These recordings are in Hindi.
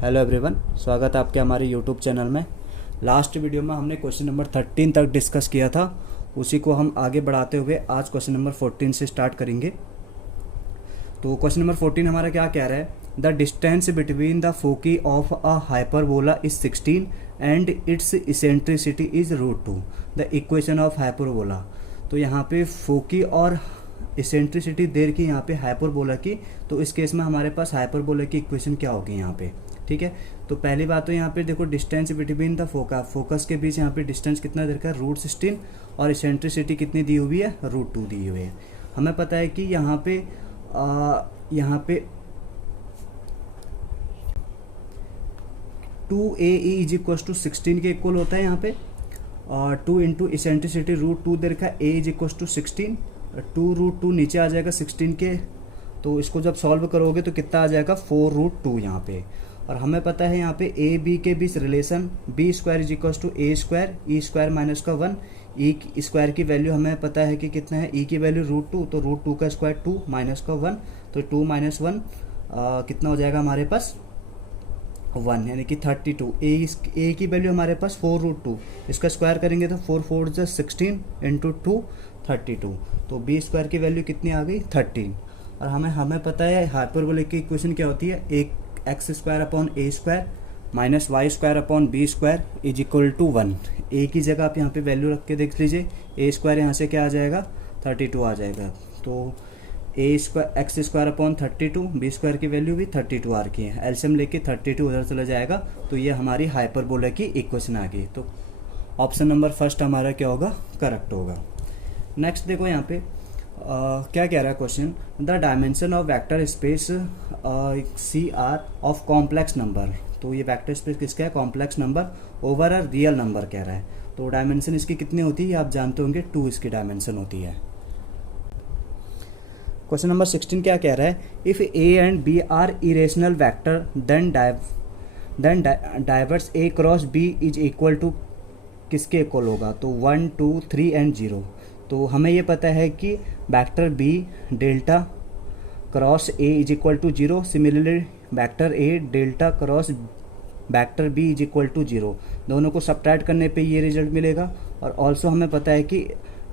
हेलो एवरीवन, स्वागत है आपके हमारे यूट्यूब चैनल में। लास्ट वीडियो में हमने क्वेश्चन नंबर 13 तक डिस्कस किया था, उसी को हम आगे बढ़ाते हुए आज क्वेश्चन नंबर 14 से स्टार्ट करेंगे। तो क्वेश्चन नंबर 14 हमारा क्या कह रहा है, the distance between the foci of a hyperbola is 16 and it's eccentricity is √2, the equation of hyperbola. तो यहाँ पे फोकी और इसेंट्रिसिटी दे रखी यहाँ पे हाइपरबोला की, तो इस केस में हमारे पास हाइपरबोला की इक्वेशन क्या होगी यहाँ पे। ठीक है, तो पहली बात तो यहाँ पे देखो डिस्टेंस बिटवीन द फोकस के बीच यहाँ पे डिस्टेंस कितना दे रखा है √16 और इसेंट्रिसिटी कितनी दी हुई है √2 दी हुई है। हमें पता है कि यहाँ पे 2AE इज इक्वल टू 16 के इक्वल होता है यहाँ पे, 2 इंटू इसेंट्रिसिटी √2 दे रखा है, A इज इक्वल टू 16, 2√2 नीचे आ जाएगा 16 के, तो इसको जब सॉल्व करोगे तो कितना आ जाएगा 4√2 यहाँ पे। और हमें पता है यहाँ पे ए बी के बीच relation B² is equal to A², E² minus का 1, ई स्क्वायर की वैल्यू हमें पता है कि कितना है, ई की वैल्यू √2, तो √2 का स्क्वायर 2 माइनस का 1, तो 2 माइनस 1 कितना हो जाएगा हमारे पास 1, यानी कि 32। ए की वैल्यू हमारे पास 4√2, इसका स्क्वायर करेंगे तो 4 4 16 इंटू 2 32, तो B² की वैल्यू कितनी आ गई 13। और हमें पता है हाइपरबोलिक की इक्वेशन क्या होती है, एक x² upon A² minus y² upon B² is equal to 1। A की जगह आप यहाँ पे वैल्यू रख के देख लीजिए, A² यहाँ से क्या आ जाएगा 32 आ जाएगा, तो x² अपॉन 32, B² की वैल्यू भी 32 आ रखी है, एलसीएम लेके 32 उधर चला जाएगा, तो ये हमारी हाइपरबोला की इक्वेशन आ गई। तो ऑप्शन नंबर फर्स्ट हमारा क्या होगा, करेक्ट होगा। नेक्स्ट देखो यहाँ पे क्या कह रहा है question, the dimension of vector space CR of complex number. तो ये वेक्टर स्पेस किसका है, complex number over a real number कह रहा है। तो डायमेंशन इसकी कितनी होती है आप जानते होंगे, 2 इसकी डायमेंशन होती है। क्वेश्चन नंबर 16 क्या कह रहा है, if A and B are irrational vector then diverse A cross B is equal to किसके इक्वल होगा, तो 1 2 3 एंड 0। तो हमें ये पता है कि vector B delta cross A is equal to 0, similarly vector A delta cross vector B is equal to 0, दोनों को सब्ट्रैक्ट करने पे ये रिजल्ट मिलेगा। और ऑल्सो हमें पता है कि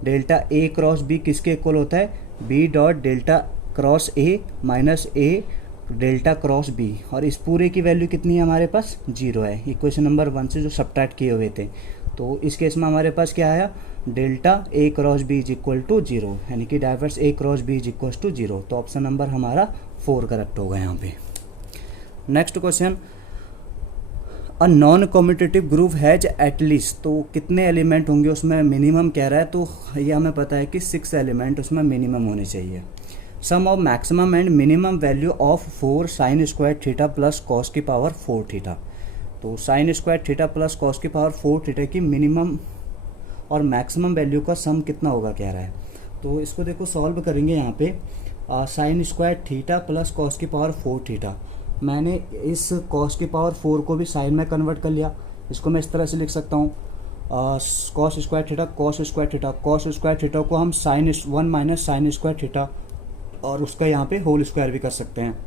डेल्टा A क्रॉस B किसके इक्वल होता है, B dot delta cross A minus A delta cross B, और इस पूरे की वैल्यू कितनी है हमारे पास 0 है, इक्वेशन नंबर 1 से जो सब्ट्रैक्ट किए हुए थे। तो इस केस में हमारे पास क्या आया, delta A cross B is equal to 0, यानी कि diverse A cross B is equal to 0, तो ऑप्शन नंबर हमारा 4 करेक्ट होगा यहाँ पे। Next question, a non commutative group has at least, तो कितने एलिमेंट होंगे उसमें मिनिमम कह रहा है, तो ये हमें पता है कि 6 एलिमेंट उसमें मिनिमम होने चाहिए। Sum of maximum and minimum value of 4 sine square theta plus cos की पावर 4 थीटा। तो sine square theta plus cos की पावर 4 थीटा की मिनिमम और मैक्सिमम वैल्यू का सम कितना होगा कह रहा है। तो इसको देखो सॉल्व करेंगे यहाँ पे, sign square theta plus cos की पावर 4 थीटा, मैंने इस कॉस की पावर 4 को भी साइन में कन्वर्ट कर लिया, इसको मैं इस तरह से लिख सकता हूँ cos square theta cos square theta, cos square theta को हम sine 1 minus sine square theta और उसका यहाँ पे होल स्क्वायर भी कर सकते हैं।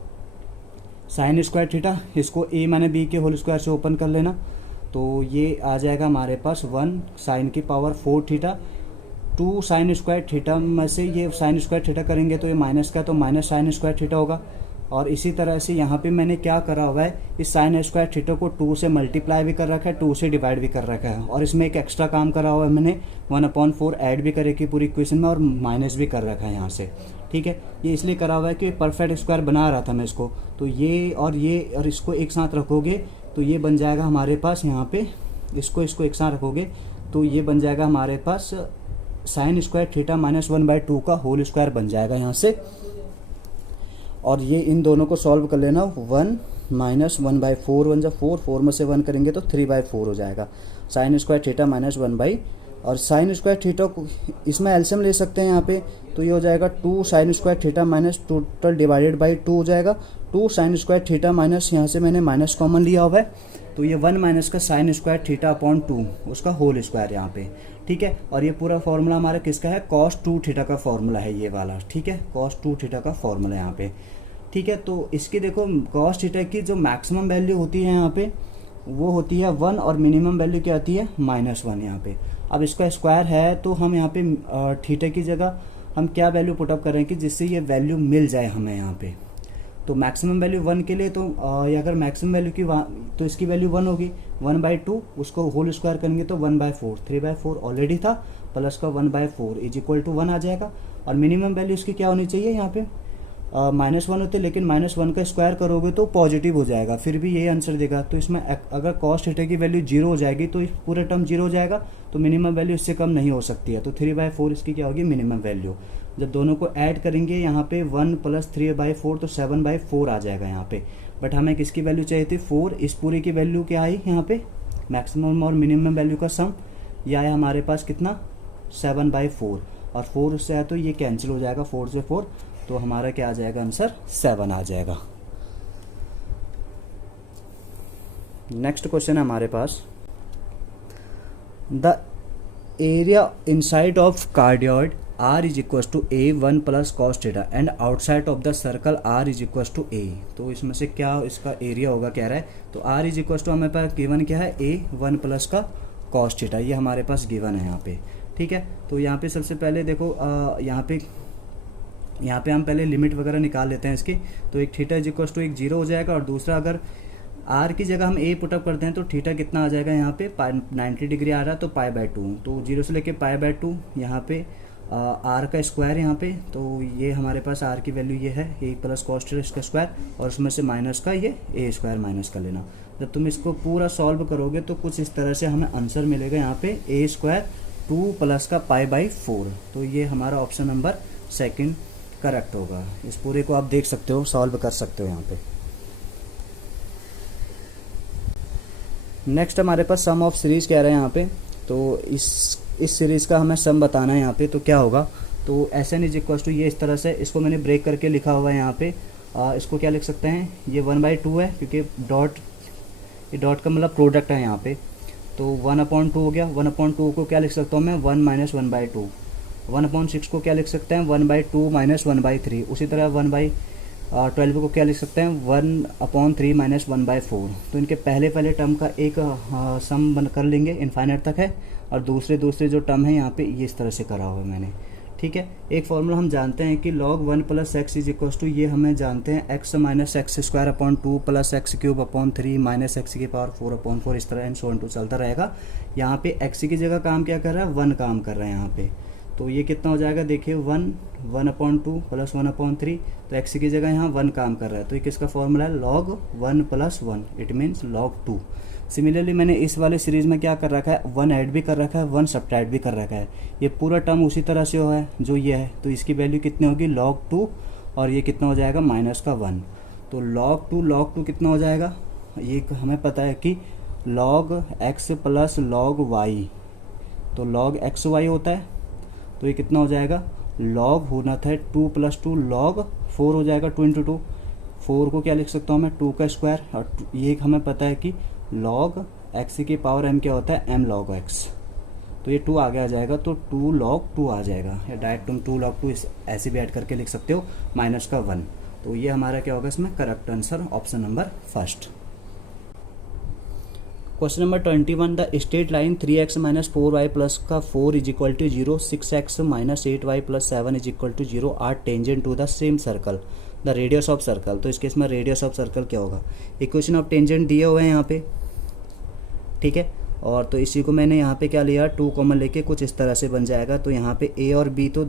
साइन स्क्वायर थीटा इसको A माने B के होल स्क्वायर से ओपन कर लेना, तो ये आ जाएगा हमारे पास 1 साइन की power 4 theta, 2 sign square theta में से ये साइन स्क्वायर थीटा करेंगे तो ये माइनस का, तो माइनस साइन स्क्वायर थीटा होगा। और इसी तरह से यहाँ पे मैंने क्या करा हुआ है, इस साइन स्क्वायर थीटा को 2 से मल्टीप्लाई भी कर रखा है, 2 से डिवाइड भी कर रखा है, और इसमें एक एक्स्ट्रा काम करा हुआ है मैंने 1/4 ऐड भी करे की पूरी इक्वेशन में, और माइनस भी कर रखा है यहाँ से। ठीक है, ये इसलिए करा हुआ है कि परफेक्ट स्क्वायर बना रहा था मैं इसको, तो ये और इसको एक साथ रखोगे तो ये बन जाएगा हमारे पास यहाँ पे, इसको एक साथ रखोगे तो ये बन जाएगा हमारे पास साइन स्क्वायर थीटा माइनस 1/2 का होल स्क्वायर बन जाएगा यहाँ से। और ये इन दोनों को सॉल्व कर लेना, 1 माइनस 1/4 बन जा 4, 4 में से 1 करेंगे तो 3/4 हो जाएगा, साइन स्क्वायर थीटा माइनस 1/, और साइन स्क्वायर थीटा को इसमें एलसीएम ले सकते हैं यहाँ पे, तो ये हो जाएगा 2 sign square theta minus total divided by 2 हो जाएगा, 2 साइन स्क्वायर थीटा माइनस, यहाँ से मैंने माइनस कॉमन लिया हुआ है, तो ये 1 माइनस का साइन स्क्वायर थीटा अपॉन 2 उसका होल स्क्वायर यहाँ पे। ठीक है, और ये पूरा फॉर्मूला हमारा किसका है, cos 2 थीटा का फॉर्मूला है ये वाला। ठीक है, cos 2 थीटा का फॉर्मूला यहाँ पे। ठीक है, तो इसकी देखो कॉस थीटा की जो मैक्सिमम वैल्यू होती है यहाँ पे वो होती है 1 और मिनिमम वैल्यू क्या आती है -1 यहाँ पे। अब इसका स्क्वायर है तो हम यहाँ पे थीटा की जगह हम क्या वैल्यू पुटअप करें कि जिससे ये वैल्यू मिल जाए हमें यहाँ पे। तो मैक्सिमम वैल्यू 1 के लिए तो अगर मैक्सिमम वैल्यू की तो इसकी वैल्यू 1 होगी, 1/2 उसको होल स्क्वायर करेंगे तो 1/4, 3/4 ऑलरेडी था, प्लस का 1/4 इज इक्वल टू 1 आ जाएगा। और मिनिमम वैल्यू इसकी क्या होनी चाहिए यहाँ पे -1 होते, लेकिन -1 का स्क्वायर करोगे तो पॉजिटिव हो जाएगा, फिर भी यही आंसर देगा। तो इसमें अगर कॉस थीटा की वैल्यू 0 हो जाएगी तो इस पूरे टर्म 0 हो जाएगा, तो मिनिमम वैल्यू इससे कम नहीं हो सकती है। तो 3/4 इसकी क्या होगी मिनिमम वैल्यू। जब दोनों को ऐड करेंगे यहाँ पे 1 + 3/4 तो 7/4 आ जाएगा यहाँ पे। बट हमें किसकी वैल्यू चाहिए थी 4, इस पूरे की वैल्यू क्या आई यहाँ पे मैक्सिमम और मिनिमम वैल्यू का सम, यह आया हमारे पास कितना 7/4, और 4 से आया तो ये कैंसिल हो जाएगा 4 से 4, तो हमारा क्या आ जाएगा आंसर 7 आ जाएगा। नेक्स्ट क्वेश्चन है हमारे पास, the area inside of cardioid R is equal to A1 + cos theta and outside of the circle R is equal to A। तो इसमें से क्या इसका एरिया होगा कह रहा है। तो R इज इक्वल टू हमारे पास गिवन क्या है A1 + का cos थीटा, ये हमारे पास गिवन है यहाँ पे। ठीक है, तो यहाँ पे सबसे पहले देखो यहाँ पे हम पहले लिमिट वगैरह निकाल लेते हैं इसकी। तो एक थीटा इज इक्वल टू एक 0 हो जाएगा, और दूसरा अगर आर की जगह हम ए पुटअप करते हैं तो थीटा कितना आ जाएगा यहाँ पे 90 डिग्री आ रहा है तो π/2, तो 0 से लेके π/2 यहाँ पे आर का स्क्वायर यहाँ पे, तो ये हमारे पास आर की वैल्यू ये है A + cos थीटा इसका स्क्वायर, और उसमें से माइनस का ये A² माइनस कर लेना। जब तुम इसको पूरा सॉल्व करोगे तो कुछ इस तरह से हमें आंसर मिलेगा यहाँ पे A² 2 + का π/4। तो ये हमारा ऑप्शन नंबर 2 करेक्ट होगा। इस पूरे को आप देख सकते हो, सॉल्व कर सकते हो यहाँ पे। नेक्स्ट हमारे पास सम ऑफ सीरीज कह रहे हैं यहाँ पे, तो इस सीरीज का हमें सम बताना है यहाँ पे। तो क्या होगा, तो Sn इज इक्वल टू ये इस तरह से, इसको मैंने ब्रेक करके लिखा हुआ है यहाँ पे। इसको क्या लिख सकते हैं, ये 1/2 है क्योंकि ये डॉट का मतलब प्रोडक्ट है यहाँ पे, तो 1/2 हो गया। 1/2 को क्या लिख सकता हूँ मैं 1 - 1/2। 1/6 को क्या लिख सकते हैं 1/2 - 1/3। उसी तरह 1/12 को क्या लिख सकते हैं 1/3 - 1/4। तो इनके पहले टर्म का एक सम बन कर लेंगे, इनफाइनाइट तक है, और दूसरे जो टर्म है यहाँ पे ये इस तरह से करा हुआ है मैंने। ठीक है, एक फॉर्मूला हम जानते हैं कि log 1 + x is equal to, ये हमें जानते हैं x - x² + x³ - x की पावर 4/4, इस तरह एंड सो ऑन टू चलता रहेगा। यहाँ पे x की जगह काम क्या कर रहा है 1 काम कर रहा है यहाँ पे, तो ये कितना हो जाएगा देखिए 1/2 + 1/3, तो x की जगह यहाँ 1 काम कर रहा है, तो ये किसका फॉर्मूला है log 1 + 1, it means log 2। Similarly मैंने इस वाले सीरीज में क्या कर रखा है 1 ऐड भी कर रखा है, 1 सब्ट्रैक्ट भी कर रखा है। ये पूरा टर्म उसी तरह से हुआ है जो ये है, तो इसकी वैल्यू कितनी होगी log 2, और ये कितना हो जाएगा -1। तो log 2 कितना हो जाएगा, ये हमें पता है कि log x + log y, तो log xy होता है, तो ये कितना हो जाएगा log होना था 2 + 2 log 4 हो जाएगा 2 × 2। 4 को क्या लिख सकता हूँ मैं 2 का स्क्वायर, और ये हमें पता है कि log x की पावर m क्या होता है m log x, तो ये 2 आगे आ जाएगा, तो 2 log 2 आ जाएगा, या डायरेक्ट तुम 2 log 2 ऐसे भी ऐड करके लिख सकते हो -1। तो ये हमारा क्या होगा इसमें correct answer option number 1। Question number 21, the straight line 3x - 4y + का 4 is equal to 0, 6x - 8y + 7 is equal to 0 are tangent to the same circle, the radius of circle. तो इस केस में रेडियस ऑफ सर्कल क्या होगा, इक्वेशन ऑफ टेंजेंट दिए हुए हैं यहाँ पे। ठीक है, और तो इसी को मैंने यहाँ पे क्या लिया 2 कॉमन लेके कुछ इस तरह से बन जाएगा। तो यहाँ पे a और b, तो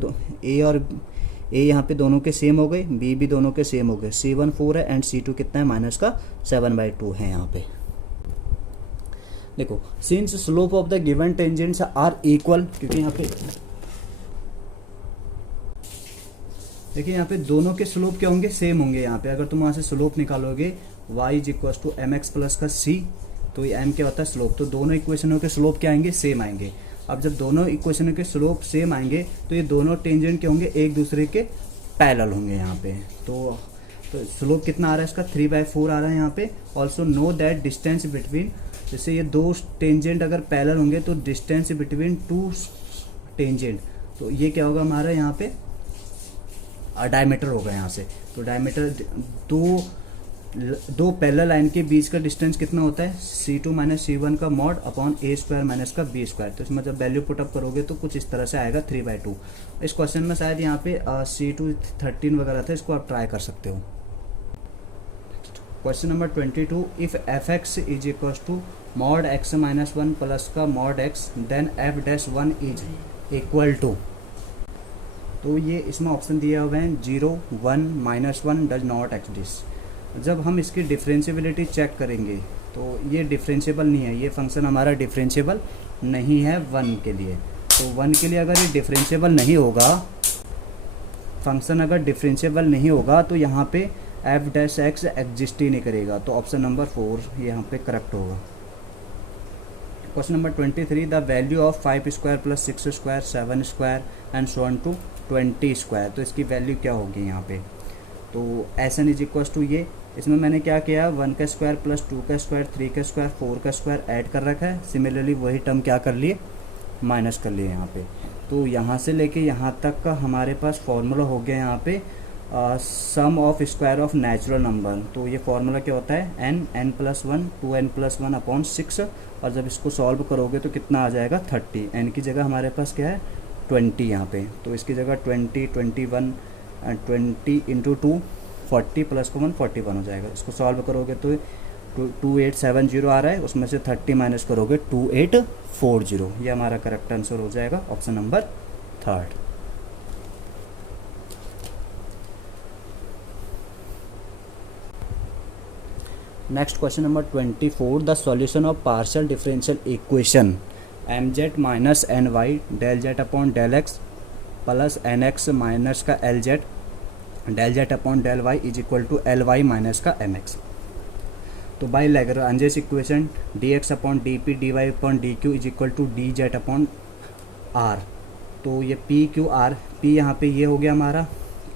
a यहाँ पे दोनों के सेम हो गए, b भी दोनों के सेम हो गए। c1 4 है एंड c2 कितना है -7/2 है यहाँ पे। देखो since slope of the given tangents are equal, क्योंकि यहाँ पे देखिए यहाँ पे दोनों के स्लोप क्या होंगे सेम होंगे। यहाँ पे अगर तुम वहाँ से स्लोप निकालोगे y is equal to mx + का c, तो ये m क्या होता है स्लोप, तो दोनों इक्वेशनों के स्लोप क्या आएंगे सेम आएंगे। अब जब दोनों इक्वेशनों के स्लोप सेम आएंगे तो ये दोनों टेंजेंट क्या होंगे एक दूसरे के पैरेलल होंगे यहाँ पे। तो स्लोप कितना आ रहा है इसका 3/4 आ रहा है यहाँ पे। Also know that distance between, जैसे ये दो टेंजेंट अगर पैरेलल होंगे तो डिस्टेंस बिटवीन 2 टेंजेंट, तो ये क्या होगा हमारा यहाँ पे डायमीटर होगा यहाँ से। तो डायमीटर दो पैरेलल लाइन के बीच का डिस्टेंस कितना होता है, C2 माइनस C1 का mod upon A square minus का B स्क्वायर। तो इसमें जब वैल्यू पुटअप करोगे तो कुछ इस तरह से आएगा 3/2। इस क्वेश्चन में शायद यहाँ पे C2 13 वगैरह था, इसको आप ट्राई कर सकते हो। Question number 22, if fx is equal to mod x minus 1 plus का mod x then f-1 is equal to. तो ये इसमें ऑप्शन दिया हुए हैं 0, 1, -1 डज नॉट एग्जिस्ट। जब हम इसकी डिफरेंशियबिलिटी चेक करेंगे तो ये डिफरेंशिएबल नहीं है, ये फंक्शन हमारा डिफरेंशिएबल नहीं है 1 के लिए। तो 1 के लिए अगर ये डिफरेंशिएबल नहीं होगा, फंक्शन अगर डिफरेंशिएबल नहीं होगा तो यहाँ पे f-x एग्जिस्ट ही नहीं करेगा। तो ऑप्शन नंबर 4 यहाँ पे करेक्ट होगा। Question number 23, the value of 5 square plus 6 square 7 square and so on to 20 square. तो इसकी वैल्यू क्या होगी यहाँ पे, तो Sn इज इक्वल टू ये, इसमें मैंने क्या किया 1 का स्क्वायर प्लस 2 का स्क्वायर 3 का स्क्वायर 4 का स्क्वायर ऐड कर रखा है। सिमिलरली वही टर्म क्या कर लिए, माइनस कर लिए यहाँ पे। तो यहाँ से लेके यहाँ तक का हमारे पास फॉर्मूला हो गया यहाँ पे sum of square of natural number. तो ये फॉर्मूला क्या होता है n+1 2n+1 अपॉन 6। और जब इसको सॉल्व करोगे तो कितना आ जाएगा 30। n की जगह हमारे पास क्या है 20 यहाँ पे, तो इसकी जगह 20, 21 20 इंटू 2 40 प्लस को 1 41 हो जाएगा। इसको सॉल्व करोगे तो 2870 आ रहा है, उसमें से 30 माइनस करोगे 2840। ये हमारा करेक्ट आंसर हो जाएगा option number 3। Next question number 24, the solution of partial differential equation mz minus ny del z upon del x plus nx minus का lz del z upon del y is equal to ly minus का mx। तो by Lagrange's equation dx upon dp dy upon dq is equal to dz upon r। तो ये p q r, p यहाँ पे ये हो गया हमारा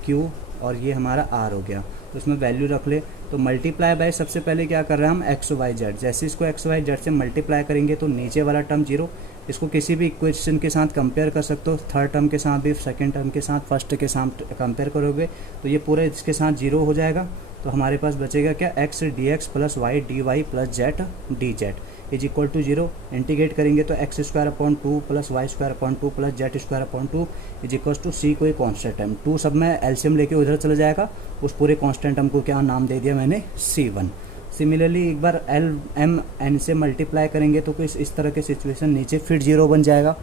q और ये हमारा r हो गया। तो इसमें वैल्यू रख ले। तो मल्टीप्लाई बाय सबसे पहले क्या कर रहे हैं हम एक्स वाई जेड। जैसे इसको एक्स वाई जेड से मल्टीप्लाई करेंगे तो नीचे वाला टर्म 0। इसको किसी भी इक्वेशन के साथ कंपेयर कर सकते हो, थर्ड टर्म के साथ भी, सेकंड टर्म के साथ, फर्स्ट के साथ कंपेयर करोगे तो ये पूरा इसके साथ 0 हो जाएगा। तो हमारे पास बचेगा क्या x d x plus y d y plus z d z is equal to 0। Integrate करेंगे तो x square upon 2 plus y square upon 2 plus z square upon 2 is equal to c कोई कॉन्स्टेंट टर्म 2 सब में एलसीएम लेके उधर चला जाएगा। उस पूरे कॉन्स्टेंट टर्म को क्या नाम दे दिया मैंने C1। सिमिलरली एक बार एल एम एन से मल्टीप्लाई करेंगे तो कुछ इस तरह के सिचुएशन नीचे फिर 0 बन जाएगा।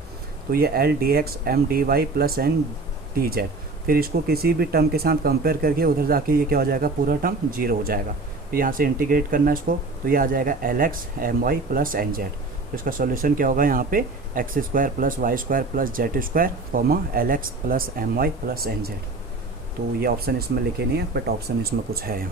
तो ये l d x m d y plus n d z, फिर इसको किसी भी टर्म के साथ कंपेयर करके उधर जाके ये क्या हो जाएगा, पूरा टर्म 0 हो जाएगा। तो यहाँ से इंटीग्रेट करना है इसको, तो ये आ जाएगा l x m y plus n z. तो इसका सोल्यूशन क्या होगा यहाँ पे x square plus y square plus z square comma l x plus m y plus n z. तो ये ऑप्शन इसमें लिखे नहीं है बट ऑप्शन इसमें कुछ है।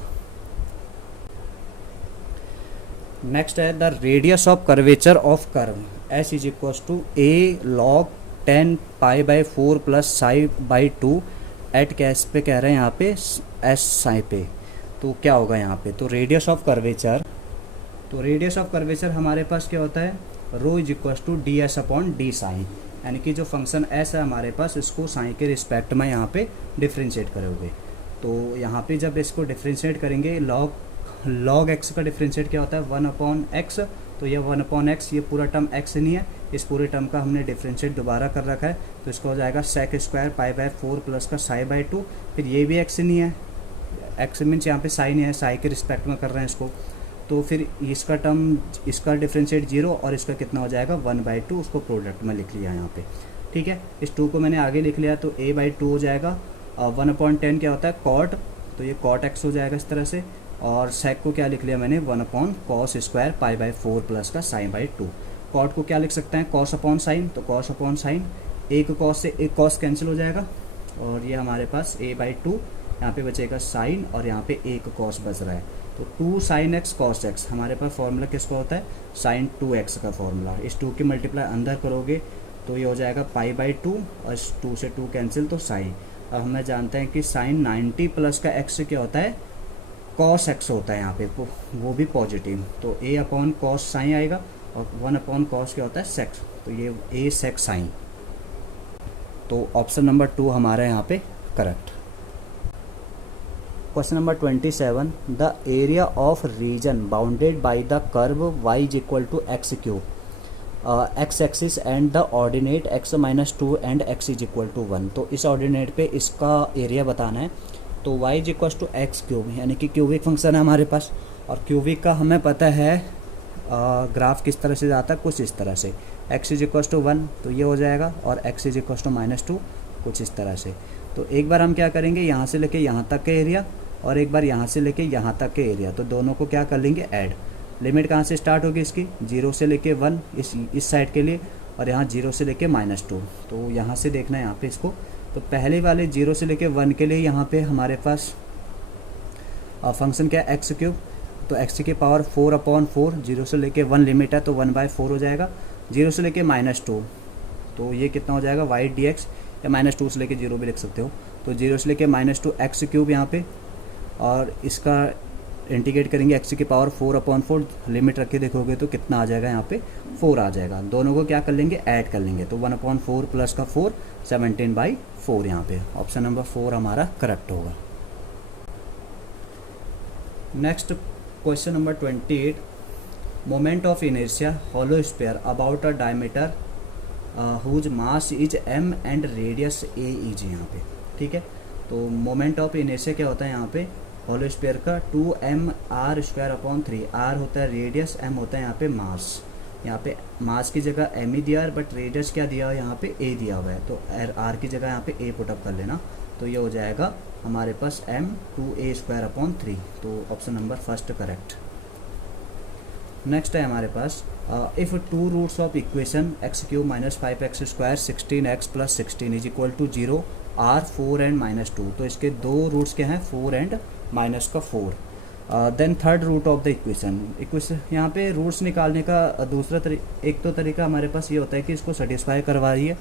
नेक्स्ट है the radius of curvature of curve s is equal to a log 10 pi by 4 plus psi by 2 at case पे कह रहे हैं यहाँ पे एस साई पे। तो क्या होगा यहाँ पे, तो रेडियस ऑफ कर्वेचर, तो रेडियस ऑफ कर्वेचर हमारे पास क्या होता है rho is equal to d s upon d sine. यानी कि जो फंक्शन एस है हमारे पास, इसको साइन के रिस्पेक्ट में यहाँ पे डिफ्रेंशिएट करोगे। तो यहाँ पे जब इसको डिफ्रेंशिएट करेंगे लॉग एक्स का डिफ्रेंशिएट क्या होता है 1 अपॉन एक्स। तो ये 1 अपॉन एक्स, ये पूरा टर्म एक्स नहीं है, इस पूरे टर्म का हमने डिफ्रेंशिएट दोबारा कर रखा है। तो इसका हो जाएगा sec square pi by 4 plus का साई बाई 2। फिर ये भी एक्स नहीं है, एक्स मीन्स यहाँ पे साई नहीं है, साई के रिस्पेक्ट में कर रहे हैं इसको। तो फिर इसका टर्म, इसका डिफ्रेंशिएट 0 और इसका कितना हो जाएगा 1/2, उसको प्रोडक्ट में लिख लिया यहाँ पे। ठीक है, इस 2 को मैंने आगे लिख लिया तो a/2 हो जाएगा। 1/10 क्या होता है कॉट, तो ये कॉट एक्स हो जाएगा इस तरह से। और सेक को क्या लिख लिया मैंने 1 upon cos square pi by 4 plus का साइन बाई 2। कॉट को क्या लिख सकते हैं कॉस अपॉन साइन, तो कॉस अपॉन साइन, एक कॉस से एक कॉस कैंसिल हो जाएगा और ये हमारे पास a/2, यहाँ पे बचेगा साइन और यहाँ पे एक कॉस बच रहा है। तो 2 साइन एक्स कॉस एक्स, हमारे पास फॉर्मूला किसका होता है साइन 2x का फॉर्मूला। इस 2 की मल्टीप्लाई अंदर करोगे तो ये हो जाएगा पाई बाई 2 और इस 2 से 2 कैंसिल तो साइन। अब हमें जानते हैं कि साइन 90 प्लस का एक्स से क्या होता है कॉस एक्स होता है यहाँ पे, वो भी पॉजिटिव। तो a अपॉन कॉस साइन आएगा और 1 अपॉन कॉस क्या होता है सेक्स, तो ये a सेक्स साइन। तो ऑप्शन नंबर 2 हमारा यहाँ पे correct. Question number 27, the area of region bounded by the curve y is equal to x cube, x axis and the ordinate x minus 2 and x is equal to 1। तो इस ऑर्डिनेट पे इसका एरिया बताना है। तो y is equal to x cube, यानी कि क्यूबिक फंक्शन है हमारे पास, और क्यूबिक का हमें पता है ग्राफ किस तरह से जाता है, कुछ इस तरह से। x इज इक्वल टू 1 तो ये हो जाएगा, और x is equal to minus 2 कुछ इस तरह से। तो एक बार हम क्या करेंगे, यहाँ से लेके यहाँ तक का एरिया और एक बार यहाँ से लेके यहाँ तक के एरिया, तो दोनों को क्या कर लेंगे, ऐड। लिमिट कहाँ से स्टार्ट होगी इसकी, 0 से लेके 1 इस साइड के लिए, और यहाँ 0 से लेके माइनस 2। तो यहाँ से देखना है यहाँ पे इसको। तो पहले वाले 0 से लेके 1 के लिए यहाँ पे हमारे पास फंक्शन क्या है, एक्स क्यूब। तो एक्स की पावर 4/4, 0 से लेके 1 लिमिट है तो 1/4 हो जाएगा। 0 से लेके माइनस 2 तो ये कितना हो जाएगा, वाई डी एक्स, या माइनस 2 से लेके 0 भी लिख सकते हो। तो 0 से लेके माइनस 2 एक्स क्यूब यहाँ पे, और इसका इंटीग्रेट करेंगे x की पावर 4/4, लिमिट रख के देखोगे तो कितना आ जाएगा, यहाँ पे 4 आ जाएगा। दोनों को क्या कर लेंगे, ऐड कर लेंगे। तो 1/4 प्लस का 4, 17/4 यहाँ पे ऑप्शन नंबर 4 हमारा करेक्ट होगा। Next question number 28, moment of inertia hollow sphere about a diameter whose mass is m and radius a is यहाँ पे, ठीक है। तो मोमेंट ऑफ इनर्शिया क्या होता है यहाँ पे, हॉलो स्फीयर का 2mr²/3, r होता है रेडियस, m होता है यहाँ पे मास। यहाँ पे मास की जगह m ही दिया है, बट रेडियस क्या दिया हुआ है, यहाँ पे a दिया हुआ है। तो r की जगह यहाँ पे a पुटअप कर लेना, तो ये हो जाएगा हमारे पास m 2a²/3। तो option number first correct. Next है हमारे पास, if 2 roots of equation x³ minus 5x² 16x plus 16 is equal to 0 are 4 and minus 2। तो इसके दो रूट्स क्या हैं, 4 एंड माइनस का 4। Then third root of the equation यहाँ पे रूट्स निकालने का एक तो तरीका हमारे पास ये होता है कि इसको सेटिस्फाई करवाइए,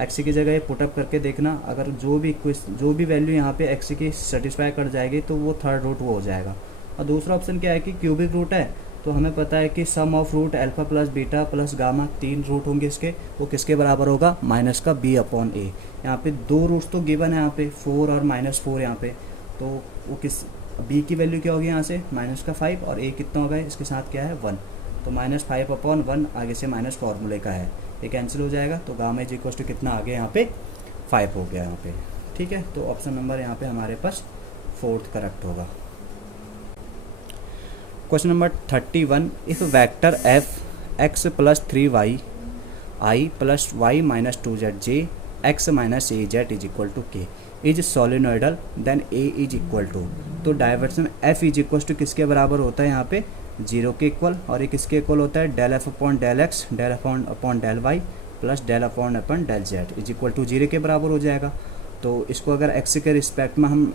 एक्स की जगह पुटअप करके देखना, अगर जो भी वैल्यू यहाँ पे एक्स की सेटिस्फाई कर जाएगी तो वो थर्ड रूट वो हो जाएगा। और दूसरा ऑप्शन क्या है कि क्यूबिक रूट है, तो हमें पता है कि sum of root alpha plus beta plus gamma 3 root होंगे इसके, वो किसके बराबर होगा, माइनस का b/a। यहाँ पे 2 रूट्स तो गिवन है यहाँ पे 4 और -4 यहाँ पे, तो वो किस b की वैल्यू क्या होगी यहाँ से, -5, और a कितना होगा इसके साथ क्या है 1, तो -5/1 आगे से माइनस फॉर्मूले का है, ये कैंसिल हो जाएगा। तो गामा इज इक्वल टू कितना आगे यहाँ पे 5 हो गया यहाँ पे, ठीक है। तो ऑप्शन नंबर यहाँ पे हमारे पास 4th करेक्ट होगा। Question number 31, if vector f x plus 3y I plus y minus 2z j x minus a z is equal to k is solenoidal then a is equal to, तो divergence f is equal to किसके बराबर होता है यहाँ पे 0 के इक्वल, और ये किसके इक्वल होता है del f upon del x del upon del y plus del upon del z is equal to 0 के बराबर हो जाएगा। तो इसको अगर x के रिस्पेक्ट में हम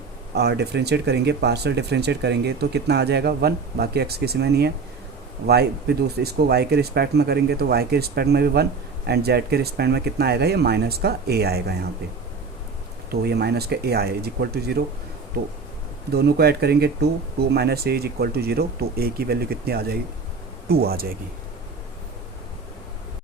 डिफ्रेंशिएट करेंगे, पार्शियल डिफ्रेंशिएट करेंगे तो कितना आ जाएगा 1, बाकी x किसी में नहीं है। y पे दूसरे इसको y के रिस्पेक्ट में करेंगे तो y के रिस्पेक्ट में भी 1, एंड z के रिस्पेक्ट में कितना आएगा, ये माइनस का a आएगा यहाँ पे, तो ये माइनस का a आया इज इक्वल टू 0। तो दोनों को ऐड करेंगे 2 minus a is equal to 0, तो a की वैल्यू कितनी आ जाएगी, 2 आ जाएगी।